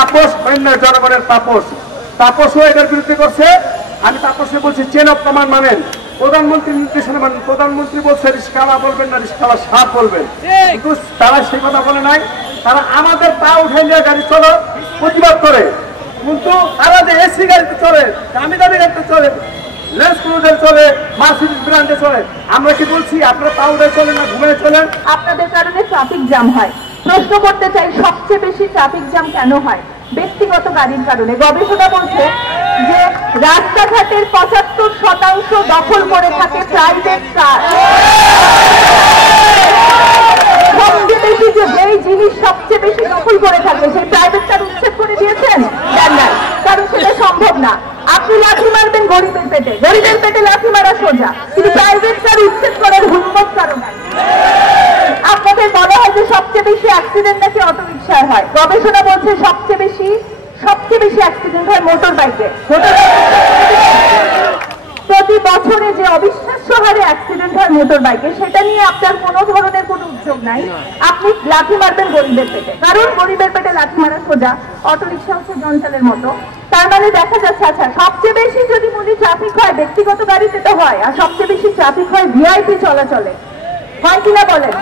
তাপস অন্য জনগণের তাপসও এটার বিরুদ্ধে করছে। আমি তাপসকে বলছি চেন অফ কমান্ড মানেন, প্রধানমন্ত্রীর নির্দেশনা মানেন। প্রধানমন্ত্রী বলছে রিস্কাওয়ালা বলবেন না, রিস্কাওয়ালা সাপ বলবেন, কিন্তু তারা সেই কথা বলে নাই। তারা আমাদের পা উঠে নিয়ে গাড়ি চলো প্রতিবাদ করে, কিন্তু তারা যে এসি গাড়িতে চলে, দামি দামি গাড়িতে চলে, লেন্স ক্রুজের চলে, মার্সিডিজ ব্র্যান্ডে চলে, আমরা কি বলছি আপনারা পা উঠে চলেন না ঘুমিয়ে চলেন? আপনাদের কারণে ট্রাফিক জ্যাম হয়। প্রশ্ন করতে চাই, সবচেয়ে বেশি ট্রাফিক জ্যাম কেন হয়? ব্যক্তিগত গাড়ির কারণে। গবেষণা বলছে যে রাস্তাঘাটের ৭৫% দখল করে থাকে প্রাইভেট কার। সবচেয়ে বেশি যেই জিনিস সবচেয়ে বেশি দখল করে থাকে সেই প্রাইভেট কার উচ্ছেদ করে দিয়েছেন? দেন নাই, কারণ সেটা সম্ভব না। আপনি লাঠি মারবেন গরিবের পেটে, গরিবের পেটে লাঠি মারা সোজা, কিন্তু প্রাইভেট কার উচ্ছেদ করার হুম্মত কারণ। আপনাদের বলা হয় যে সবচেয়ে বেশি অ্যাক্সিডেন্ট নাকি অটো রিক্সায় হয়। গবেষণা বলছে সবচেয়ে বেশি অ্যাক্সিডেন্ট হয় মোটর বাইকে। প্রতি বছরে যে অবিশ্বাস্য হারে অ্যাক্সিডেন্ট হয় মোটর বাইকে, সেটা নিয়ে আপনার কোনো ধরনের কোনো উদ্যোগ নাই। আপনি লাঠি মারবেন গরিবের পেটে, কারণ গরিবের পেটে লাঠি মারা সোজা, অটো রিক্সা হচ্ছে জঞ্জালের মতো। তার মানে দেখা যাচ্ছে, আচ্ছা সবচেয়ে বেশি যদি বলি ট্রাফিক হয় ব্যক্তিগত গাড়িতে তো হয়, আর সবচেয়ে বেশি ট্রাফিক হয় ভিআইপি চলাচলে, হয় কিনা বলেন?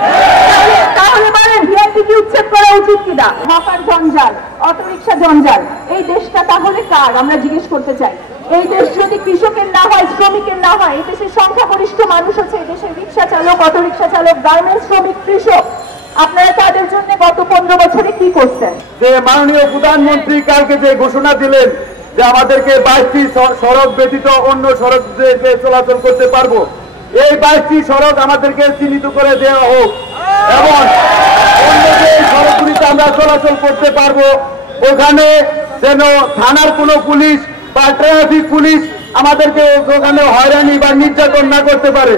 তাহলে বলেন ভিআইপি কি উচ্ছেদ করা উচিত কিনা? হকার জঞ্জাল, অটো রিক্সা জঞ্জাল, এই দেশটা তাহলে কার? আমরা জিজ্ঞেস করতে চাই। এই দেশ যদি কৃষকের না হয়, শ্রমিকের না হয়, এই দেশের সংখ্যাগরিষ্ঠ মানুষ আছে, এই দেশের রিক্সা চালক, অটো রিক্সা চালক, গার্মেন্টস শ্রমিক, কৃষক। আপনারা তাদের জন্য গত 15 বছরে কি করছেন? যে মাননীয় প্রধানমন্ত্রী কালকে যে ঘোষণা দিলেন যে আমাদেরকে 22টি সড়ক ব্যতীত অন্য সড়ক দিয়ে চলাচল করতে পারবো, এই 22টি সড়ক আমাদেরকে চিহ্নিত করে দেওয়া হোক এবং অন্য যে সড়কগুলিতে আমরা চলাচল করতে পারবো ওখানে যেন থানার কোনো পুলিশ বা ট্রাফিক পুলিশ আমাদেরকে ওখানে হয়রানি বা নির্যাতন না করতে পারে।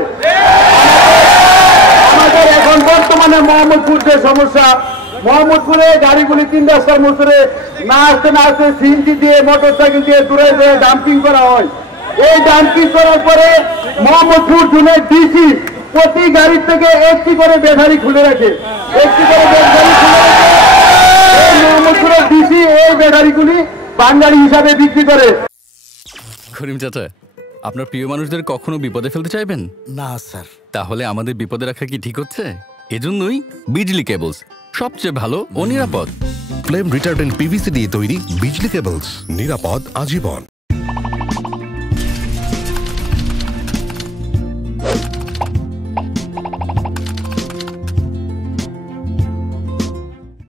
আমাদের এখন বর্তমানে মোহাম্মদপুর যে সমস্যা, মোহাম্মদপুরে গাড়িগুলি 3 রাস্তার মোড়ে না আসতে সিএনজি দিয়ে মোটর সাইকেল দিয়ে দূরে দূরে ডাম্পিং করা হয়। এই ডাম্পিং করার পরে মোহাম্মদপুর জোনের ডিসি প্রতি গাড়ির থেকে একটি করে ব্যাটারি খুলে রাখে, এই মোহাম্মদপুরের ডিসি এই ব্যাটারিগুলি বাঙালি হিসাবে বিক্রি করে। করিম চাচা, আপনার প্রিয় মানুষদের কখনো বিপদে ফেলতে চাইবেন না স্যার। তাহলে আমাদের বিপদে রাখা কি ঠিক হচ্ছে? এজন্যই বিজলি কেবলস সবচেয়ে ভালো ও নিরাপদ। ফ্লেম রিটার্ডেন্ট পিভিসি দিয়ে তৈরি বিজলি কেবলস, নিরাপদ আজীবন।